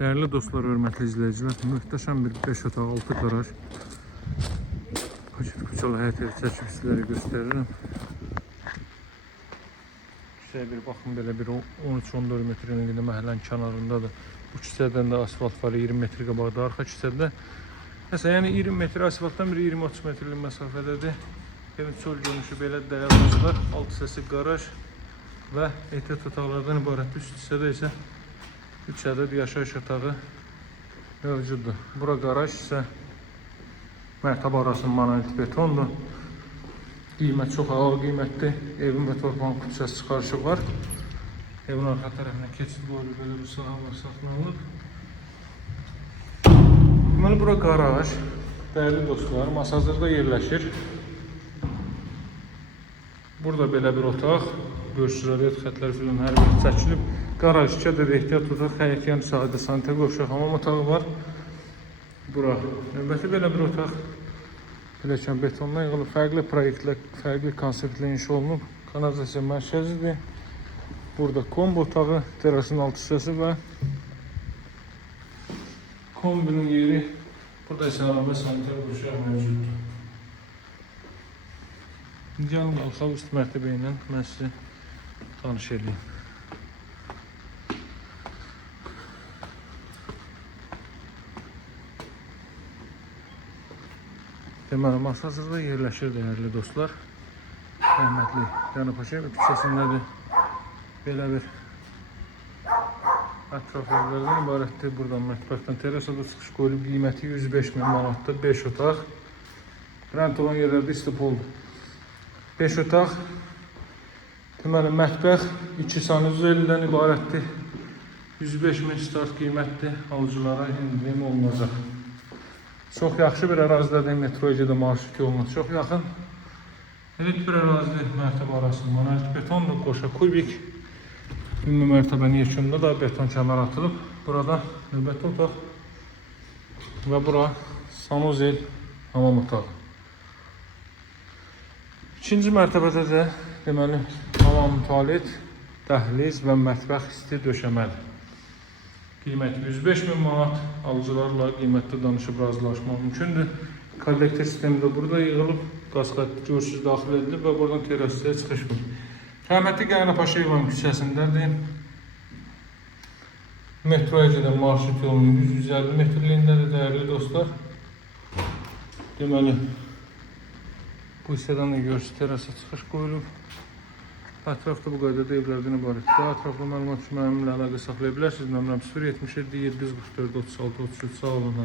Değerli dostlar, hörmətli izləyicilər, möhtəşəm bir 5 otaq 6 qaraj paket kucalı həyat evi çəkib sizlərə göstərirəm. Küçəyə bir baxın, belə bir 13-14 metr enliyində məhəllənin kənarındadır. Bu küçədən də asfalt var, 20 metr qabaqda, arxa küçədə. Nəsə, yəni 20 metr asfaltdan bir 20-30 metrlik məsafədədir. Evin çöl görünüşü belə dəyərli. Alt hissəsi qaraj və ehtiyat otaqlardan ibarət. Üst hissədə isə 3 ədəd yaşayış otağı mövcuddur. Bura qaraj isə mərtəbə arası monolit betondur. Qiymət çox ağır qiymətdir. Evin və torpağın küçəsi çıxarışı var. Evin arxa tərəfinə keçid qoyulub, belə bir sahə var, saxlanılıb. Deməli, bura qaraj. Dəyərli dostlar, Masazırda yerləşir. Burada belə bir otaq, görüş radiat xətləri filan hər biri çəkilib. Qaraj, 2 ədəd ehtiyat otaq, həyətyan sahədə sanitar qovşaq hamam otağı var. Bura növbəti belə bir otaq. Pilləkən betondan yığılıb, fərqli proyektlə, fərqli konseptlə inşa olunub. Kanalizasiya mərkəzidir. Burada kombi otağı, terasın alt hissəsi və kombinin yeri. Burada isə əlavə sanitar qovşaq mövcuddur. Gəlin qalxaq üst mərtəbə ilə mən sizə tanış edeyim. Deməli, Masazırda yerləşir dəyərli dostlar. Rəhmətli Cənab Paşayev küçəsindədir. Belə bir ətraf evlərdən ibarətdir. Buradan mətbəxdən terasa da çıxış qoyulub. Qiyməti 105 min manatdır. 5 otaq. Rənt olan yerlərdə istipoldur. 5 otaq. Deməli, mətbəx 2 sanuzelidən ibarətdir. 105 min start qiymətdir. Alıcılara indirim olunacaq. Çox yaxşı bir ərazidədir. Metroyəcədə marşrut yoluna çox yaxın. Elit bir ərazidir. Mərtəbə arası monolit betondur. Qoşa kubik. Ümumi mərtəbənin yekununda da beton kəmər atılıb. Burada növbəti otaq və bura sanuzel hamam otağı. İkinci mərtəbədə də deməli hamam, tualet, dəhliz və mətbəx isti döşəmədir. Qiymət 105 min manat. Alıcılarla qiymətdə danışıb razılaşmaq mümkündür. Kollektor sistemi də burada yığılıb. Qaz xətti görsüz daxil edilib və buradan terasaya çıxış var. Rəhmətli Cənab Paşayev küçəsindədir. Metroyəcədən marşrut yolunun 150 metrliyindədir dəyərli dostlar. Deməli, bu hissədən də görürsüz terasa çıxış qoyulub. Ətrafda bu qaydada evlərdən ibarətdir. Daha ətraflı məlumat üçün mənimlə əlaqə saxlaya bilərsiniz. Nömrəm 077 744 36 33. Sağ olun.